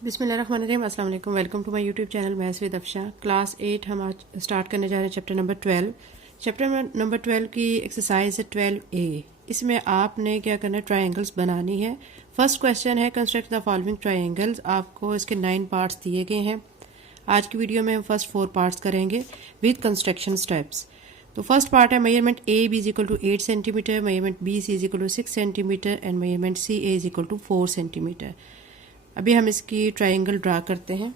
बिस्मिल्लाहिर्रहमानिर्रहीम। अस्सलाम वालेकुम। Welcome to my YouTube channel maths with Afsha. Class 8 हम आज स्टार्ट करने जा रहे हैं चैप्टर नंबर 12। चैप्टर नंबर 12 की एक्सरसाइज है 12A। इसमें आपने क्या करना है, ट्रायंगल्स बनानी है। फर्स्ट क्वेश्चन है कंस्ट्रक्ट द फॉलोइंग ट्रायंगल्स। आपको इसके 9 पार्ट्स दिए गए हैं। आज की वीडियो में हम फर्स्ट 4 पार्ट्स करेंगे विद कंस्ट्रक्शन स्टेप्स। तो फर्स्ट पार्ट है measurement A B is equal to 8 centimetre, measurement B C is equal to 6 centimetre and measurement C A is equal to 4 centimetre. अभी हम इसकी ट्रायंगल ड्रा करते हैं।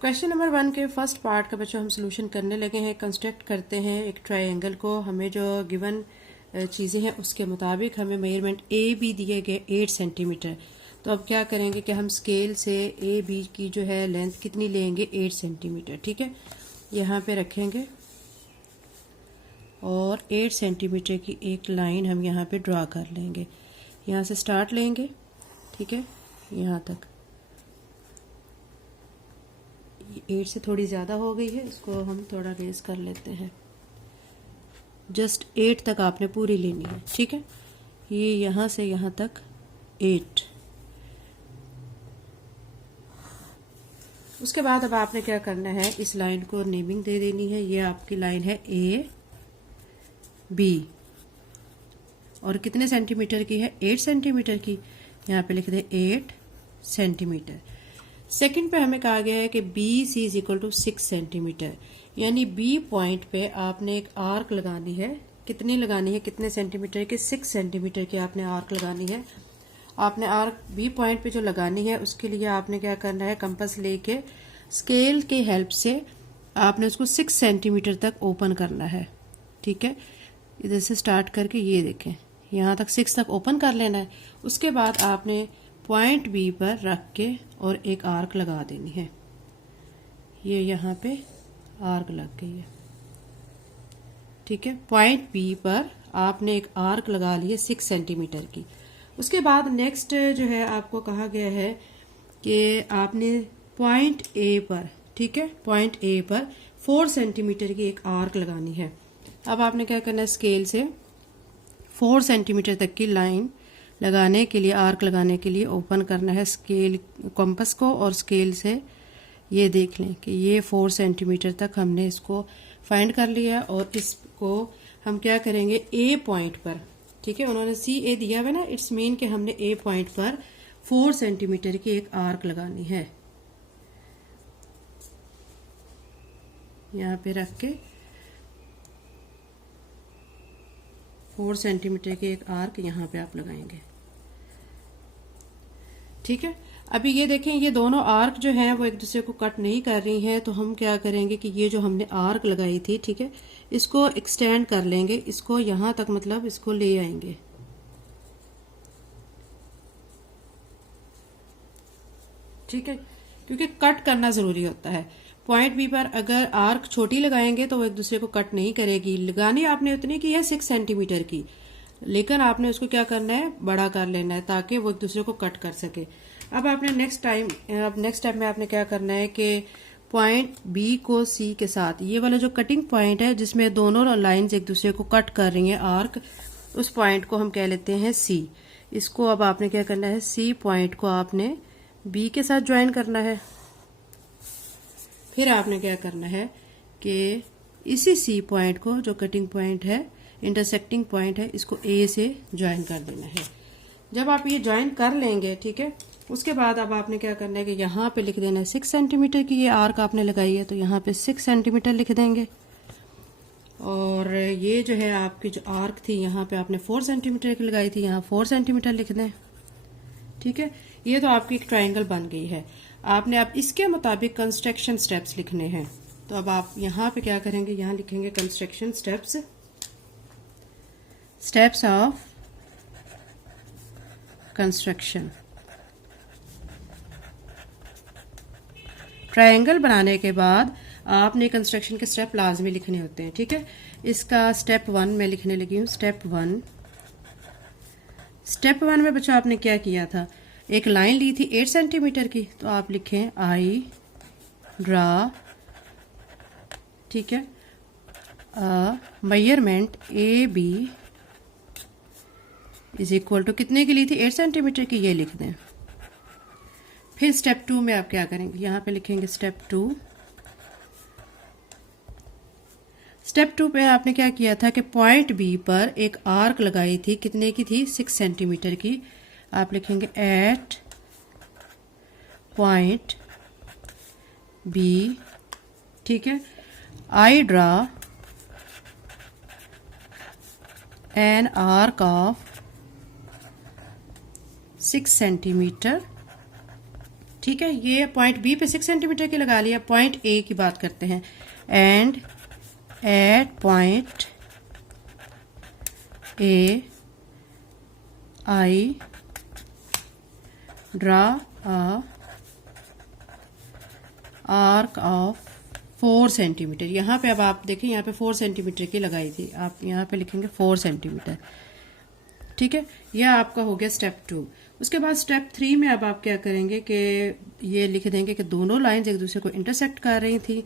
Question number 1 के first part का बच्चों हम सोल्यूशन करने लगे हैं। कंस्ट्रक्ट करते हैं एक ट्रायंगल को। हमें जो गिवन चीज़ें हैं उसके मुताबिक हमें मेजरमेंट ए बी दिए गए 8 सेंटीमीटर। तो अब क्या करेंगे कि हम स्केल से ए बी की जो है लेंथ कितनी लेंगे, 8 सेंटीमीटर। ठीक है, यहाँ पे रखेंगे और 8 सेंटीमीटर की एक लाइन हम यहाँ पे ड्रा कर लेंगे। यहाँ से स्टार्ट लेंगे, ठीक है, यहाँ तक। 8 से थोड़ी ज़्यादा हो गई है, इसको हम थोड़ा रेस कर लेते हैं। जस्ट 8 तक आपने पूरी लेनी है, ठीक है। ये यहाँ से यहाँ तक 8। उसके बाद अब आपने क्या करना है, इस लाइन को नेमिंग दे देनी है। ये आपकी लाइन है ए बी और कितने सेंटीमीटर की है, 8 सेंटीमीटर की। यहाँ पे लिख दे 8 सेंटीमीटर। सेकंड पे हमें कहा गया है कि B C is equal to 6 centimetre, यानी बी पॉइंट पे आपने एक आर्क लगानी है। कितनी लगानी है, कितने सेंटीमीटर की, 6 सेंटीमीटर की आपने आर्क लगानी है। आपने आर्क बी पॉइंट पे जो लगानी है उसके लिए आपने क्या करना है, कंपास लेके स्केल के हेल्प से आपने उसको 6 सेंटीमीटर तक ओपन करना है। ठीक है, इधर से स्टार्ट करके ये देखें यहाँ तक 6 तक ओपन कर लेना है। उसके बाद आपने पॉइंट बी पर रख के और एक आर्क लगा देनी है। ये यहाँ पे आर्क लग गई है, ठीक है। पॉइंट बी पर आपने एक आर्क लगा ली है 6 सेंटीमीटर की। उसके बाद नेक्स्ट जो है आपको कहा गया है कि आपने पॉइंट ए पर, ठीक है, पॉइंट ए पर 4 सेंटीमीटर की एक आर्क लगानी है। अब आपने क्या करना है, स्केल से 4 सेंटीमीटर तक की लाइन लगाने के लिए, आर्क लगाने के लिए ओपन करना है स्केल कंपास को, और स्केल से ये देख लें कि ये 4 सेंटीमीटर तक हमने इसको फाइंड कर लिया। और इसको हम क्या करेंगे, ए पॉइंट पर, ठीक है, उन्होंने सी ए दिया हुआ ना, इट्स मीन कि हमने ए पॉइंट पर 4 सेंटीमीटर की एक आर्क लगानी है। यहाँ पे रख के 4 सेंटीमीटर की एक आर्क यहाँ पे आप लगाएंगे, ठीक है। अभी ये देखें, ये दोनों आर्क जो हैं वो एक दूसरे को कट नहीं कर रही हैं। तो हम क्या करेंगे कि ये जो हमने आर्क लगाई थी, ठीक है, इसको एक्सटेंड कर लेंगे, इसको यहाँ तक, मतलब इसको ले आएंगे, ठीक है, क्योंकि कट करना जरूरी होता है। पॉइंट बी पर अगर आर्क छोटी लगाएंगे तो वो एक दूसरे को कट नहीं करेगी। लगानी आपने उतनी की है 6 सेंटीमीटर की, लेकिन आपने उसको क्या करना है, बड़ा कर लेना है ताकि वो एक दूसरे को कट कर सके। अब आपने नेक्स्ट टाइम में आपने क्या करना है कि पॉइंट बी को सी के साथ, ये वाला जो कटिंग पॉइंट है जिसमें दोनों लाइंस एक दूसरे को कट कर रही हैं आर्क, उस पॉइंट को हम कह लेते हैं सी। इसको अब आपने क्या करना है, सी पॉइंट को आपने बी के साथ ज्वाइन करना है। फिर आपने क्या करना है कि इसी सी पॉइंट को, जो कटिंग पॉइंट है, इंटरसेक्टिंग पॉइंट है, इसको ए से ज्वाइन कर देना है। जब आप ये ज्वाइन कर लेंगे, ठीक है, उसके बाद अब आपने क्या करना है कि यहाँ पे लिख देना है 6 सेंटीमीटर की ये आर्क आपने लगाई है, तो यहाँ पे 6 सेंटीमीटर लिख देंगे। और ये जो है आपकी जो आर्क थी यहाँ पे आपने 4 सेंटीमीटर की लगाई थी, यहाँ 4 सेंटीमीटर लिख दें, ठीक है। ये तो आपकी एक ट्रायंगल बन गई है। आपने अब इसके मुताबिक कंस्ट्रक्शन स्टेप्स लिखने हैं। तो अब आप यहाँ पे क्या करेंगे, यहाँ लिखेंगे construction steps, steps of construction. Triangle बनाने के बाद आपने कंस्ट्रक्शन के स्टेप लाजमी लिखने होते हैं, ठीक है। इसका स्टेप 1 मैं लिखने लगी हूँ। स्टेप 1 में बच्चों आपने क्या किया था, एक लाइन ली थी 8 सेंटीमीटर की, तो आप लिखें आई ड्रा, ठीक है, measurement A B is equal to, कितने की ली थी, 8 सेंटीमीटर की, ये लिख दें। फिर स्टेप 2 में आप क्या करेंगे, यहाँ पे लिखेंगे स्टेप 2। स्टेप 2 पे आपने क्या किया था कि पॉइंट बी पर एक आर्क लगाई थी, कितने की थी, 6 सेंटीमीटर की। आप लिखेंगे एट पॉइंट बी, ठीक है। I draw an arc of 6 centimetre, ठीक है। ये पॉइंट बी पे 6 सेंटीमीटर की लगा लिया। पॉइंट ए की बात करते हैं। And at point A I draw a arc of 4 centimetre. यहाँ पे अब आप देखें, यहाँ पे 4 सेंटीमीटर की लगाई थी, आप यहाँ पे लिखेंगे 4 सेंटीमीटर, ठीक है। यह आपका हो गया स्टेप 2। उसके बाद स्टेप 3 में अब आप क्या करेंगे कि ये लिख देंगे कि दोनों लाइंस एक दूसरे को इंटरसेक्ट कर रही थी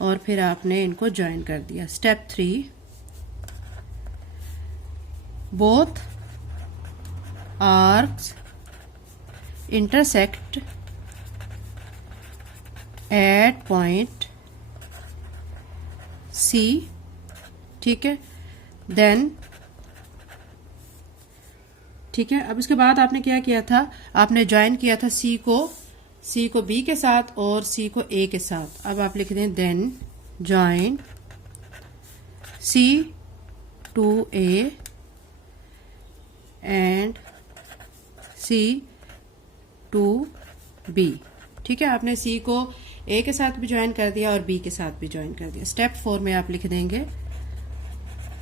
और फिर आपने इनको ज्वाइन कर दिया। Step 3, both arcs intersect at point C, ठीक है। देन, ठीक है। अब इसके बाद आपने क्या किया था, आपने ज्वाइन किया था सी को बी के साथ और सी को ए के साथ। अब आप लिख दें then join C to A and C to B, ठीक है। आपने सी को ए के साथ भी ज्वाइन कर दिया और बी के साथ भी ज्वाइन कर दिया। स्टेप 4 में आप लिख देंगे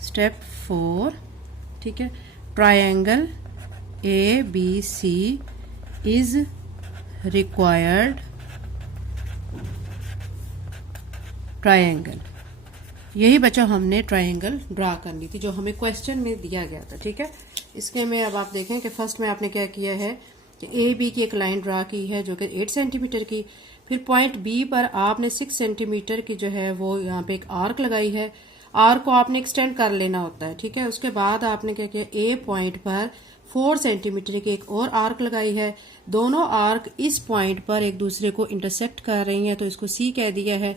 स्टेप 4, ठीक है। Triangle A B C is required triangle. यही बच्चों हमने ट्रायंगल ड्रा करनी थी जो हमें क्वेश्चन में दिया गया था, ठीक है। इसके में अब आप देखें कि फर्स्ट में आपने क्या किया है कि ए बी की एक लाइन ड्रा की है जो कि 8 सेंटीमीटर की। फिर पॉइंट बी पर आपने 6 सेंटीमीटर की जो है वो यहाँ पे एक आर्क लगाई है। आर्क को आपने एक्सटेंड कर लेना होता है, ठीक है। उसके बाद आपने क्या किया, ए पॉइंट पर 4 सेंटीमीटर की एक और आर्क लगाई है। दोनों आर्क इस पॉइंट पर एक दूसरे को इंटरसेक्ट कर रही हैं, तो इसको सी कह दिया है।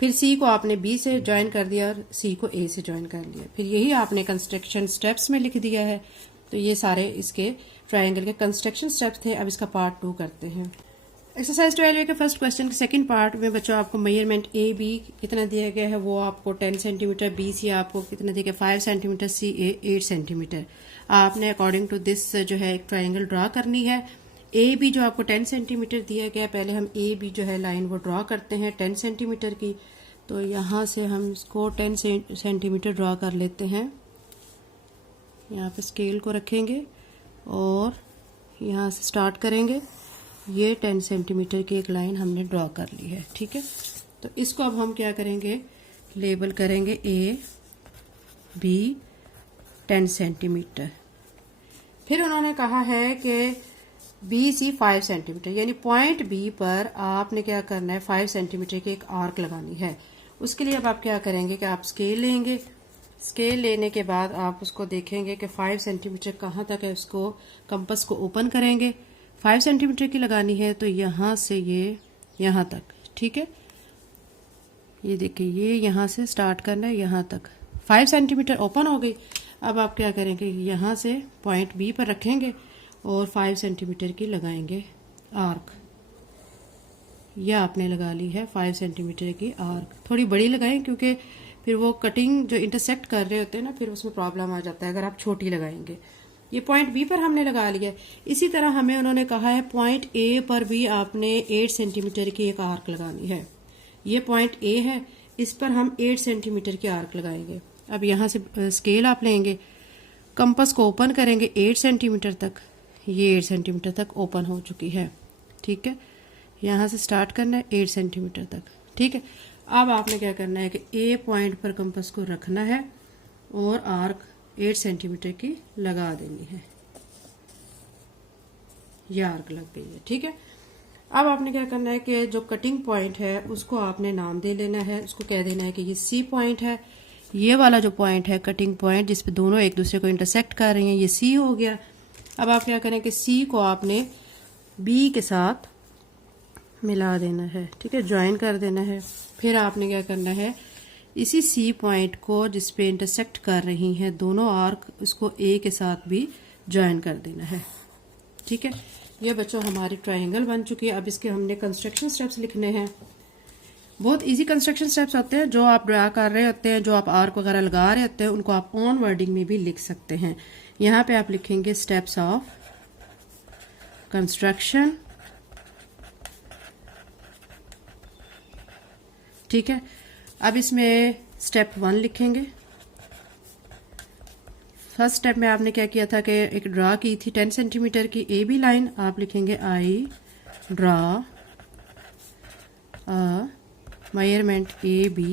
फिर सी को आपने बी से ज्वाइन कर दिया और सी को ए से ज्वाइन कर लिया। फिर यही आपने कंस्ट्रक्शन स्टेप्स में लिख दिया है। तो ये सारे इसके ट्रायंगल के कंस्ट्रक्शन स्टेप्स थे। अब इसका पार्ट 2 करते हैं। एक्सरसाइज 12 के फर्स्ट क्वेश्चन के सेकंड पार्ट में बच्चों आपको मेजरमेंट ए बी कितना दिया गया है, वो आपको 10 सेंटीमीटर, बी सी आपको कितना दिया गया 5 सेंटीमीटर, सी ए 8 सेंटीमीटर। आपने अकॉर्डिंग टू दिस जो है एक ट्रायंगल ड्रा करनी है। ए बी जो आपको 10 सेंटीमीटर दिया गया, पहले हम ए बी जो है लाइन वो ड्रा करते हैं 10 सेंटीमीटर की। तो यहाँ से हम इसको 10 सेंटीमीटर ड्रा कर लेते हैं। यहाँ पे स्केल को रखेंगे और यहाँ से स्टार्ट करेंगे। ये 10 सेंटीमीटर की एक लाइन हमने ड्रॉ कर ली है, ठीक है। तो इसको अब हम क्या करेंगे, लेबल करेंगे ए बी 10 सेंटीमीटर। फिर उन्होंने कहा है कि बी सी 5 सेंटीमीटर, यानी पॉइंट बी पर आपने क्या करना है 5 सेंटीमीटर की एक आर्क लगानी है। उसके लिए अब आप क्या करेंगे कि आप स्केल लेंगे। स्केल लेने के बाद आप उसको देखेंगे कि 5 सेंटीमीटर कहाँ तक है, उसको कंपास को ओपन करेंगे। 5 सेंटीमीटर की लगानी है तो यहाँ से ये यहाँ तक, ठीक है। ये देखिए, ये यहाँ से स्टार्ट करना है यहाँ तक। 5 सेंटीमीटर ओपन हो गई। अब आप क्या करेंगे, यहाँ से पॉइंट बी पर रखेंगे और 5 सेंटीमीटर की लगाएंगे आर्क। यह आपने लगा ली है 5 सेंटीमीटर की आर्क। थोड़ी बड़ी लगाएं क्योंकि फिर वो कटिंग जो इंटरसेक्ट कर रहे होते हैं ना, फिर उसमें प्रॉब्लम आ जाता है अगर आप छोटी लगाएंगे। ये पॉइंट बी पर हमने लगा लिया। इसी तरह हमें उन्होंने कहा है पॉइंट ए पर भी आपने 8 सेंटीमीटर की एक आर्क लगानी है। ये पॉइंट ए है, इस पर हम 8 सेंटीमीटर की आर्क लगाएंगे। अब यहाँ से स्केल आप लेंगे, कंपास को ओपन करेंगे 8 सेंटीमीटर तक। ये 8 सेंटीमीटर तक ओपन हो चुकी है, ठीक है। यहाँ से स्टार्ट करना है 8 सेंटीमीटर तक, ठीक है। अब आपने क्या करना है कि ए पॉइंट पर कंपास को रखना है और आर्क 8 सेंटीमीटर की लगा देनी है। ये आर्क लग गई है, ठीक है। अब आपने क्या करना है कि जो कटिंग पॉइंट है उसको आपने नाम दे लेना है। उसको कह देना है कि ये सी पॉइंट है। ये वाला जो पॉइंट है कटिंग पॉइंट जिस पे दोनों एक दूसरे को इंटरसेक्ट कर रही हैं, ये सी हो गया। अब आप क्या करें कि सी को आपने बी के साथ मिला देना है, ठीक है, ज्वाइन कर देना है। फिर आपने क्या करना है, इसी सी पॉइंट को जिस पे इंटरसेक्ट कर रही हैं दोनों आर्क, उसको ए के साथ भी ज्वाइन कर देना है, ठीक है। ये बच्चों हमारी ट्रायंगल बन चुकी है। अब इसके हमने कंस्ट्रक्शन स्टेप्स लिखने हैं। बहुत इजी कंस्ट्रक्शन स्टेप्स होते हैं, जो आप ड्रा कर रहे होते हैं, जो आप आर्क वगैरह लगा रहे होते हैं, उनको आप ऑन वर्डिंग में भी लिख सकते हैं। यहाँ पे आप लिखेंगे स्टेप्स ऑफ कंस्ट्रक्शन, ठीक है। अब इसमें स्टेप 1 लिखेंगे। फर्स्ट स्टेप में आपने क्या किया था कि एक ड्रा की थी 10 सेंटीमीटर की ए बी लाइन। आप लिखेंगे I draw measurement A B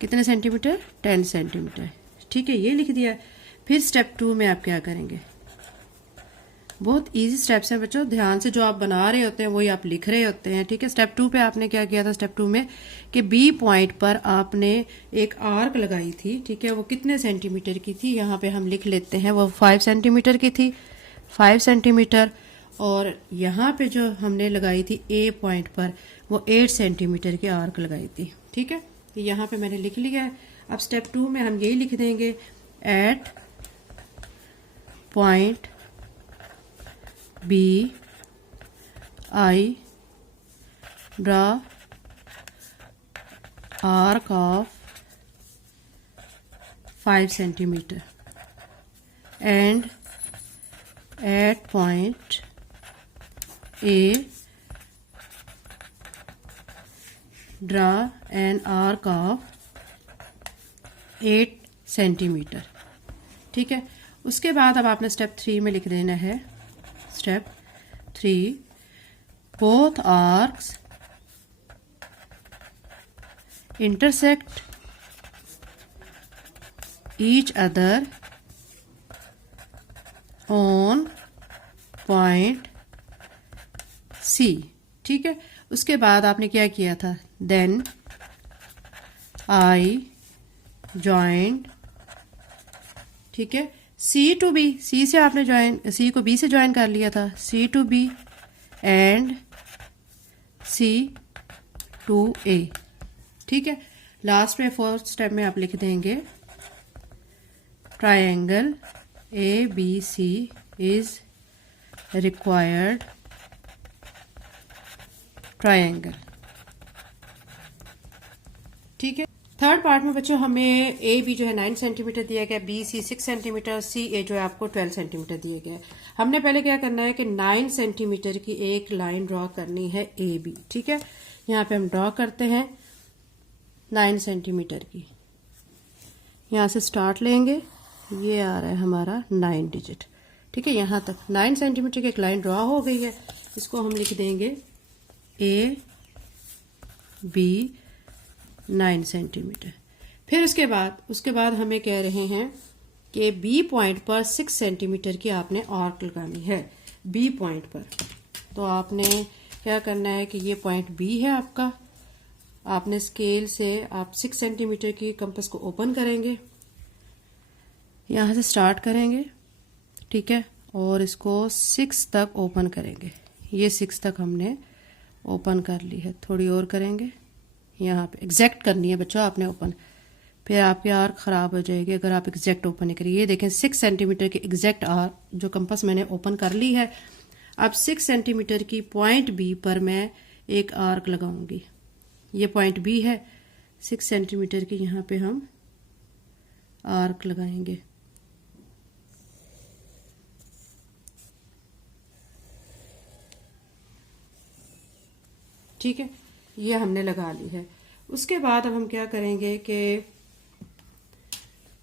कितने सेंटीमीटर, 10 सेंटीमीटर, ठीक है, ये लिख दिया। फिर स्टेप 2 में आप क्या करेंगे, बहुत इजी स्टेप्स हैं बच्चों, ध्यान से जो आप बना रहे होते हैं वही आप लिख रहे होते हैं, ठीक है। स्टेप 2 पे आपने क्या किया था, स्टेप 2 में कि बी पॉइंट पर आपने एक आर्क लगाई थी, ठीक है, वो कितने सेंटीमीटर की थी, यहाँ पे हम लिख लेते हैं, वो 5 सेंटीमीटर की थी, 5 सेंटीमीटर। और यहाँ पे जो हमने लगाई थी ए पॉइंट पर, वो 8 सेंटीमीटर की आर्क लगाई थी, ठीक है। तो यहाँ पे मैंने लिख लिया है। अब स्टेप 2 में हम यही लिख देंगे, at point B I draw arc of 5 centimetre and at point A draw an arc of 8 centimetre, ठीक है। उसके बाद अब आपने स्टेप 3 में लिख देना है, step 3 both arcs intersect each other on point C, ठीक है। उसके बाद आपने क्या किया था, देन I joined, ठीक है, C to B, C से आपने ज्वाइन, C को B से ज्वाइन कर लिया था, C to B and C to A, ठीक है। लास्ट में 4th स्टेप में आप लिख देंगे, triangle ABC is required triangle, ठीक है। थर्ड पार्ट में बच्चों हमें ए बी जो है 9 सेंटीमीटर दिया गया, बी सी 6 सेंटीमीटर, सी ए जो है आपको 12 सेंटीमीटर दिया गया है। हमने पहले क्या करना है कि 9 सेंटीमीटर की एक लाइन ड्रॉ करनी है ए बी, ठीक है। यहाँ पे हम ड्रॉ करते हैं 9 सेंटीमीटर की, यहाँ से स्टार्ट लेंगे, ये आ रहा है हमारा 9 डिजिट, ठीक है। यहाँ तक 9 सेंटीमीटर की एक लाइन ड्रॉ हो गई है। इसको हम लिख देंगे ए बी 9 सेंटीमीटर। फिर उसके बाद हमें कह रहे हैं कि बी पॉइंट पर 6 सेंटीमीटर की आपने आर्क लगानी है बी पॉइंट पर। तो आपने क्या करना है कि ये पॉइंट बी है आपका, आपने स्केल से आप 6 सेंटीमीटर की कंपास को ओपन करेंगे, यहाँ से स्टार्ट करेंगे, ठीक है, और इसको 6 तक ओपन करेंगे। ये 6 तक हमने ओपन कर ली है, थोड़ी और करेंगे, यहाँ पे एग्जैक्ट करनी है बच्चों आपने ओपन, फिर आपकी आर्क ख़राब हो जाएगी अगर आप एग्जैक्ट ओपन नहीं करिए। ये देखें 6 सेंटीमीटर की एग्जैक्ट आर्क जो कंपास मैंने ओपन कर ली है। अब 6 सेंटीमीटर की पॉइंट बी पर मैं एक आर्क लगाऊंगी, ये पॉइंट बी है, 6 सेंटीमीटर की यहाँ पे हम आर्क लगाएंगे, ठीक है, ये हमने लगा ली है। उसके बाद अब हम क्या करेंगे कि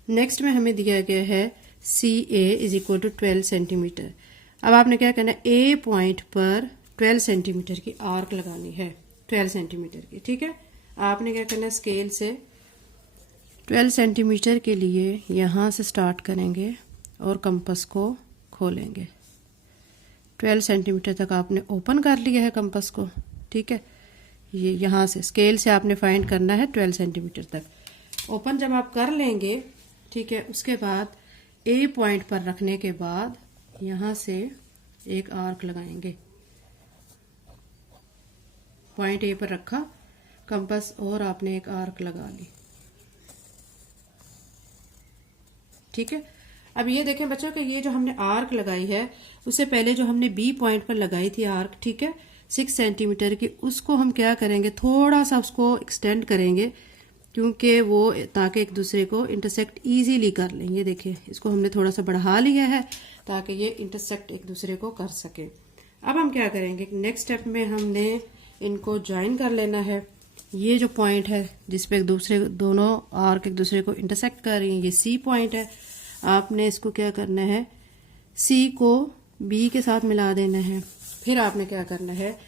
नेक्स्ट में हमें दिया गया है सी A is equal to 12 centimetre. अब आपने क्या करना है, ए पॉइंट पर 12 सेंटीमीटर की आर्क लगानी है, 12 सेंटीमीटर की, ठीक है। आपने क्या करना है, स्केल से 12 सेंटीमीटर के लिए यहाँ से स्टार्ट करेंगे और कंपास को खोलेंगे। 12 सेंटीमीटर तक आपने ओपन कर लिया है कंपास को, ठीक है। ये यहाँ से स्केल से आपने फाइंड करना है 12 सेंटीमीटर तक ओपन जब आप कर लेंगे, ठीक है। उसके बाद ए पॉइंट पर रखने के बाद यहाँ से एक आर्क लगाएंगे, पॉइंट ए पर रखा कंपास और आपने एक आर्क लगा ली। ठीक है, अब ये देखें बच्चों कि ये जो हमने आर्क लगाई है उससे पहले जो हमने बी पॉइंट पर लगाई थी आर्क, ठीक है, 6 सेंटीमीटर की, उसको हम क्या करेंगे, थोड़ा सा उसको एक्सटेंड करेंगे क्योंकि वो ताकि एक दूसरे को इंटरसेक्ट इजीली कर लें। ये देखिए इसको हमने थोड़ा सा बढ़ा लिया है ताकि ये इंटरसेक्ट एक दूसरे को कर सके। अब हम क्या करेंगे, नेक्स्ट स्टेप में हमने इनको ज्वाइन कर लेना है। ये जो पॉइंट है जिसपे एक दूसरे दोनों आर्क एक दूसरे को इंटरसेक्ट कर रही हैं, ये सी पॉइंट है। आपने इसको क्या करना है, सी को बी के साथ मिला देना है। फिर आपने क्या करना है,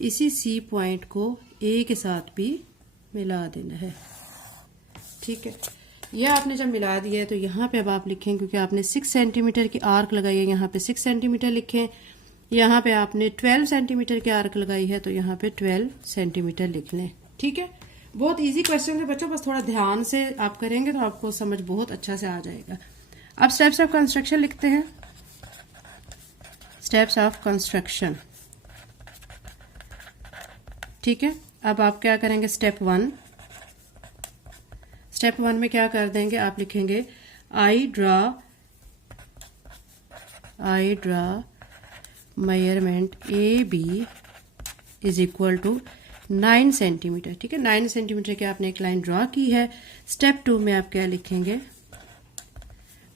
इसी सी पॉइंट को ए के साथ भी मिला देना है। ठीक है, यह आपने जब मिला दिया है तो यहाँ पे अब आप लिखें, क्योंकि आपने 6 सेंटीमीटर की आर्क लगाई है, यहाँ पे 6 सेंटीमीटर लिखें। यहाँ पे आपने 12 सेंटीमीटर की आर्क लगाई है तो यहाँ पे 12 सेंटीमीटर लिख लें। ठीक है, बहुत इजी क्वेश्चन है बच्चों, बस थोड़ा ध्यान से आप करेंगे तो आपको समझ बहुत अच्छा से आ जाएगा। अब स्टेप्स ऑफ कंस्ट्रक्शन लिखते हैं। स्टेप्स ऑफ कंस्ट्रक्शन, ठीक है। अब आप क्या करेंगे, स्टेप 1 में क्या कर देंगे, आप लिखेंगे I draw measurement A B is equal to 9 centimetre. ठीक है, 9 सेंटीमीटर की आपने एक लाइन ड्रॉ की है। स्टेप 2 में आप क्या लिखेंगे,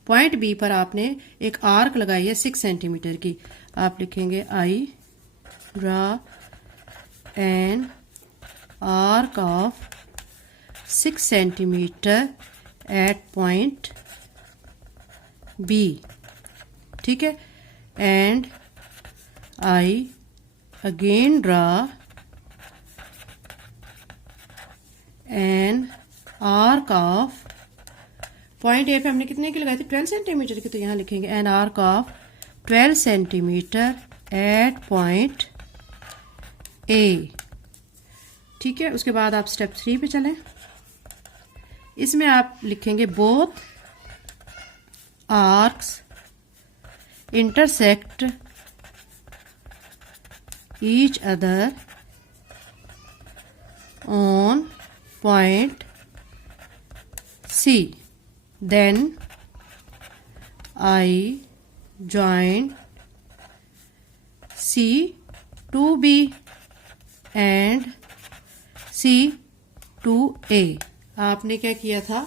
पॉइंट बी पर आपने एक आर्क लगाई है 6 सेंटीमीटर की। आप लिखेंगे I draw an arc of 6 centimetre at point B. ठीक है, and I again draw an arc of, point A पे हमने कितने की लगाई थी, 12 सेंटीमीटर की, तो यहां लिखेंगे an arc of 12 centimetre at point A. ठीक है, उसके बाद आप स्टेप 3 पे चलें। इसमें आप लिखेंगे both arcs intersect each other on point C, then I join C to B and C to A। आपने क्या किया था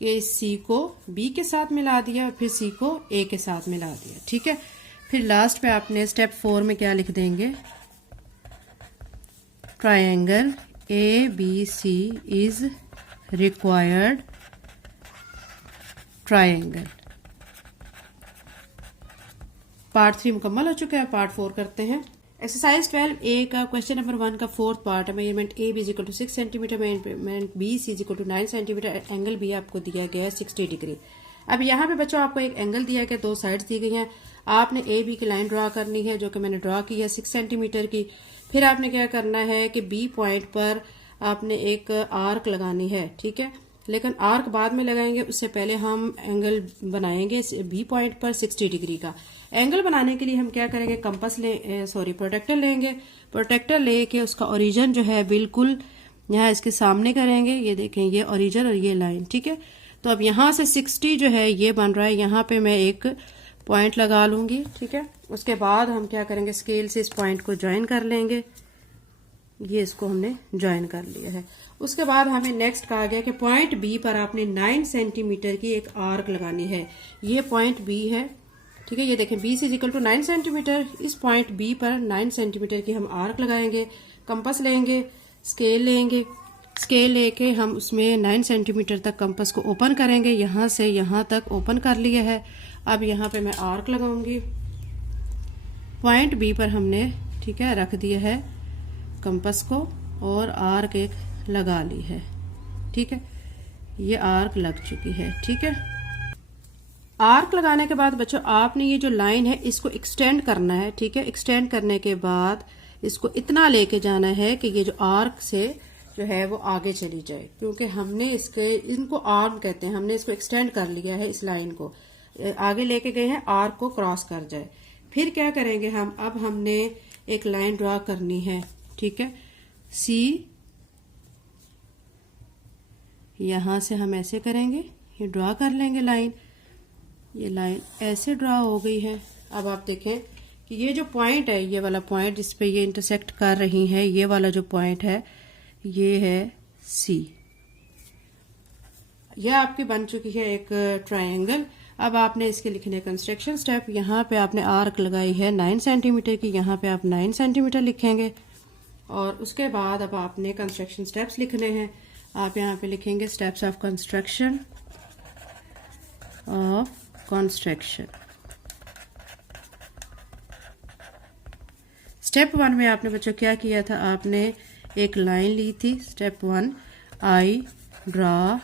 कि C को B के साथ मिला दिया और फिर C को A के साथ मिला दिया। ठीक है, फिर लास्ट पे आपने स्टेप 4 में क्या लिख देंगे, triangle ABC is required triangle. Part 3 मुकम्मल हो चुका है, पार्ट 4 करते हैं। एक्सरसाइज 12A का क्वेश्चन नंबर 1 का 4th पार्ट है। Measurement A B is equal to 6 centimetre, measurement B C is equal to 9 centimetre, angle भी आपको दिया गया है 60 डिग्री। अब यहाँ पे बच्चों आपको एक एंगल दिया गया, 2 साइड्स दी गई हैं। आपने ए बी की लाइन ड्रॉ करनी है जो कि मैंने ड्रॉ की है 6 सेंटीमीटर की। फिर आपने क्या करना है कि बी पॉइंट पर आपने एक आर्क लगानी है। ठीक है, लेकिन आर्क बाद में लगाएंगे, उससे पहले हम एंगल बनाएंगे बी पॉइंट पर 60 डिग्री का। एंगल बनाने के लिए हम क्या करेंगे, कंपास प्रोटेक्टर लेंगे। प्रोटेक्टर लेके उसका ओरिजिन जो है बिल्कुल यहाँ इसके सामने करेंगे। ये देखें, ये ओरिजिन और ये लाइन। ठीक है, तो अब यहाँ से 60 जो है ये बन रहा है, यहाँ पे मैं एक पॉइंट लगा लूंगी। ठीक है, उसके बाद हम क्या करेंगे, स्केल से इस पॉइंट को ज्वाइन कर लेंगे। ये इसको हमने ज्वाइन कर लिया है। उसके बाद हमें नेक्स्ट कहा गया कि पॉइंट बी पर आपने 9 सेंटीमीटर की एक आर्क लगानी है। ये पॉइंट बी है। ठीक है, ये देखें, B is equal to 9 centimetre. इस पॉइंट बी पर 9 सेंटीमीटर की हम आर्क लगाएंगे। कंपास लेंगे, स्केल लेंगे, स्केल लेके हम उसमें 9 सेंटीमीटर तक कंपास को ओपन करेंगे। यहाँ से यहाँ तक ओपन कर लिया है। अब यहाँ पे मैं आर्क लगाऊंगी। पॉइंट बी पर हमने, ठीक है, रख दिया है कंपास को और आर्क एक लगा ली है। ठीक है, ये आर्क लग चुकी है। ठीक है, आर्क लगाने के बाद बच्चों आपने ये जो लाइन है इसको एक्सटेंड करना है। ठीक है, एक्सटेंड करने के बाद इसको इतना लेके जाना है कि ये जो आर्क से जो है वो आगे चली जाए, क्योंकि हमने इनको आर्म कहते हैं, हमने इसको एक्सटेंड कर लिया है। इस लाइन को आगे लेके गए हैं, आर्क को क्रॉस कर जाए। फिर क्या करेंगे हम, अब हमने एक लाइन ड्रॉ करनी है। ठीक है, सी, यहां से हम ऐसे करेंगे, ये ड्रा कर लेंगे लाइन, ये लाइन ऐसे ड्रा हो गई है। अब आप देखें कि ये जो पॉइंट है, ये वाला पॉइंट जिस पे ये इंटरसेक्ट कर रही है, ये वाला जो पॉइंट है ये है सी। यह आपकी बन चुकी है एक ट्रायंगल। अब आपने इसके लिखने कंस्ट्रक्शन स्टेप, यहाँ पे आपने आर्क लगाई है 9 सेंटीमीटर की, यहाँ पे आप 9 सेंटीमीटर लिखेंगे और उसके बाद अब आपने कंस्ट्रक्शन स्टेप्स लिखने हैं। आप यहाँ पे लिखेंगे स्टेप्स ऑफ कंस्ट्रक्शन स्टेप 1 में आपने बच्चों क्या किया था, आपने एक लाइन ली थी। Step 1, I draw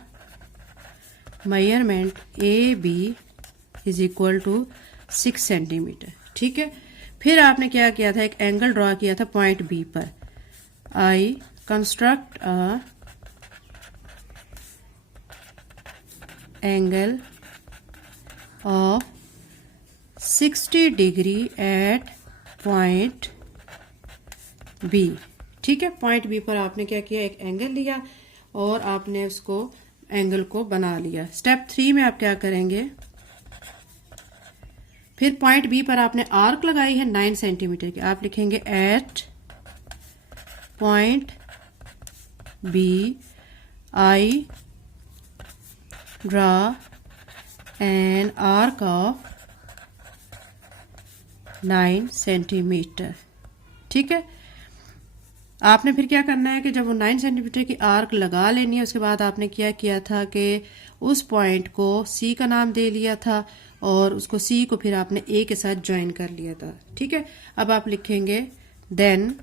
measurement A B is equal to 6 centimetre. ठीक है, फिर आपने क्या किया था, एक एंगल ड्रॉ किया था पॉइंट बी पर। I construct a angle of 60 degree at point B. ठीक है, पॉइंट बी पर आपने क्या किया, एक एंगल लिया और आपने उसको एंगल को बना लिया। स्टेप 3 में आप क्या करेंगे, फिर पॉइंट बी पर आपने आर्क लगाई है 9 सेंटीमीटर की। आप लिखेंगे at point B I draw an arc of 9 centimetre. ठीक है, आपने फिर क्या करना है कि जब वो 9 सेंटीमीटर की आर्क लगा लेनी है, उसके बाद आपने क्या किया था कि उस पॉइंट को सी का नाम दे लिया था और उसको सी को फिर आपने ए के साथ ज्वाइन कर लिया था। ठीक है, अब आप लिखेंगे then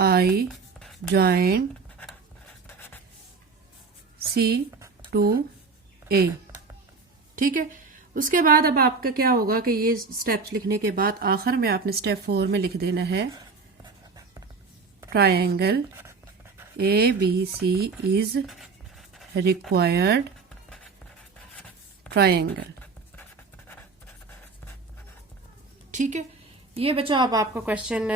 I join C to A. ठीक है, उसके बाद अब आपका क्या होगा कि ये स्टेप्स लिखने के बाद आखिर में आपने स्टेप 4 में लिख देना है triangle ABC is required triangle। ठीक है, ये बच्चों अब आपका क्वेश्चन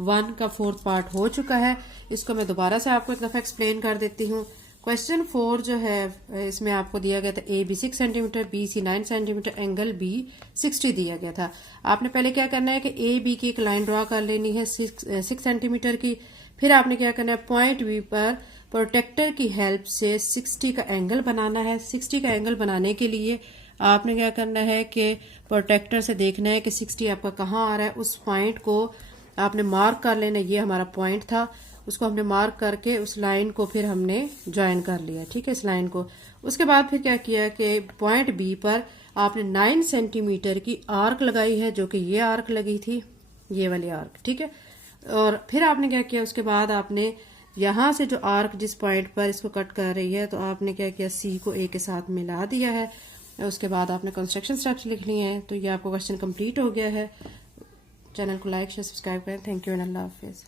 1 का 4th पार्ट हो चुका है। इसको मैं दोबारा से आपको एक दफा एक्सप्लेन कर देती हूँ। क्वेश्चन 4 जो है इसमें आपको दिया गया था AB 6 centimetre, BC 9 centimetre, angle B 60 दिया गया था। आपने पहले क्या करना है कि AB की एक लाइन ड्रॉ कर लेनी है 6 सेंटीमीटर की। फिर आपने क्या करना है, पॉइंट B पर प्रोटेक्टर की हेल्प से 60 का एंगल बनाना है। 60 का एंगल बनाने के लिए आपने क्या करना है कि प्रोटेक्टर से देखना है कि 60 आपका कहाँ आ रहा है। उस पॉइंट को आपने मार्क कर लेना, ये हमारा पॉइंट था, उसको हमने मार्क करके उस लाइन को फिर हमने ज्वाइन कर लिया। ठीक है, इस लाइन को। उसके बाद फिर क्या किया कि पॉइंट बी पर आपने 9 सेंटीमीटर की आर्क लगाई है, जो कि ये आर्क लगी थी, ये वाली आर्क। ठीक है, और फिर आपने क्या किया, उसके बाद आपने यहां से जो आर्क जिस पॉइंट पर इसको कट कर रही है, तो आपने क्या किया, सी को ए के साथ मिला दिया है। उसके बाद आपने कंस्ट्रक्शन स्टेप्स लिख लिए हैं। तो ये आपका क्वेश्चन कंप्लीट हो गया है। चैनल को लाइक शेयर सब्सक्राइब करें। Thank you and Allah Hafiz.